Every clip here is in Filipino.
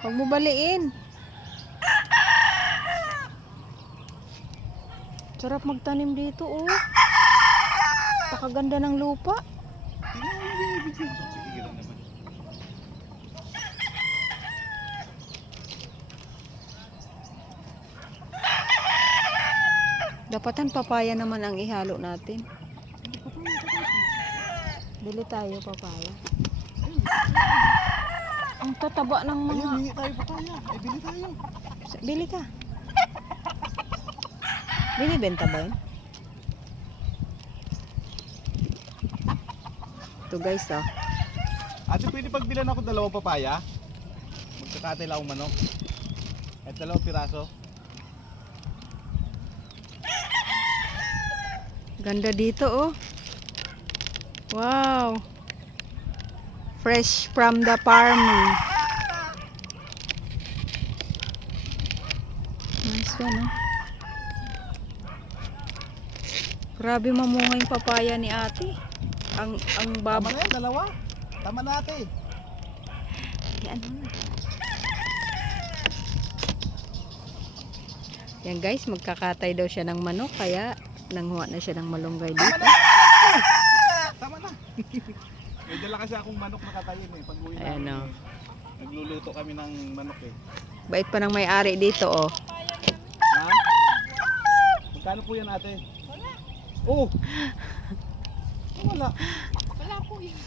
Huwag mo baliin. Sarap magtanim dito, oh. Pakaganda ng lupa. Sige lang naman. Dapatan papaya naman ang ihalo natin. Bili tayo papaya. Ang tataba ng mga... Ayun, hingi tayo papaya. Ay, bili tayo. Bili ka. Binibenta ba yun? Ito guys, oh. Ate, pwede pagbilan ako dalawang papaya? Magkakatay lang akong manok. At dalawang piraso. Ganda dito, oh. Wow. Fresh from the farm. Nice one, oh. Grabe mamunga yung papaya ni ate. Ang Tama baba. na yan, dalawa. Tama na ate. Yan na. Yan guys, magkakatay daw siya ng manok kaya nanghuwa na siya ng malunggay Tama dito. na! Tama na! May dala kasi akong manok na katayin eh. Pag uwi Ayan, namin, oh. nagluluto kami ng manok eh. Bait pa ng may-ari dito, oh. Ha? Magkano po yan ate? Wala. Oh! Wala. Wala po yun.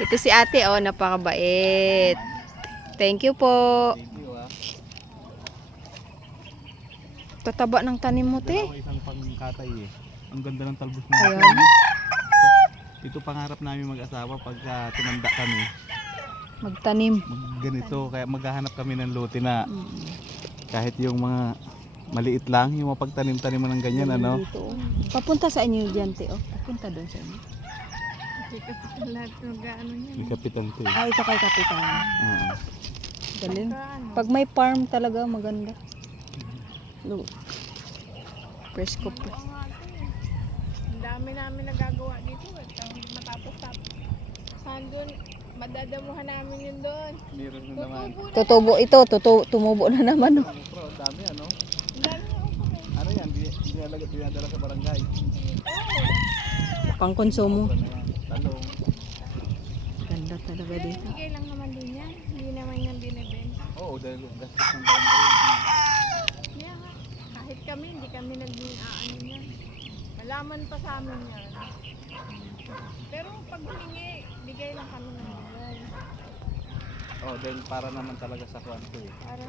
Ito si ate, oh, napakabait. Thank you po. Thank you ah. Tataba ng tanim mo, te. Dala ko isang pangkatay eh. Ang ganda ng talbos mo. Ayan. Ito pangarap namin mag-asawa pagka tumanda kami. Magtanim. Ganito, kaya maghahanap kami ng lote na kahit yung mga maliit lang, yung mapagtanim-tanim mo ng ganyan, ano? Dito, oh. Papunta sa inyo dyan, te, oh. Papunta doon sa inyo. Kasi kapitan lahat ng gaano niya. May kapitan to eh. Ah, ito kay kapitan. Oo. Galing. Ano? Pag may farm talaga, maganda. Look. Presko pa. Oo nga ito eh. Ang dami namin nagagawa dito. Matapos-tapos. Saan doon? Madadamuhan namin yun doon. Meron na naman. Tutubo ito, tumubo na naman, oh. Pero ang dami ano? Ang dami na ako eh. Ano yan? Dinadala sa barangay. Pang konsumo. Ano yan? Talong. Ganda talaga Pero dito. bigay lang naman din yan. Hindi naman yan binibenta. Oo, dahil gastos ng barangay. Kaya nga, kahit kami, hindi kami nag-ano yan. Malaman pa sa amin yan. Pero pag humingi, bigay lang kami ng bigay. Oh, dahil para naman talaga sa kwan ko eh. Para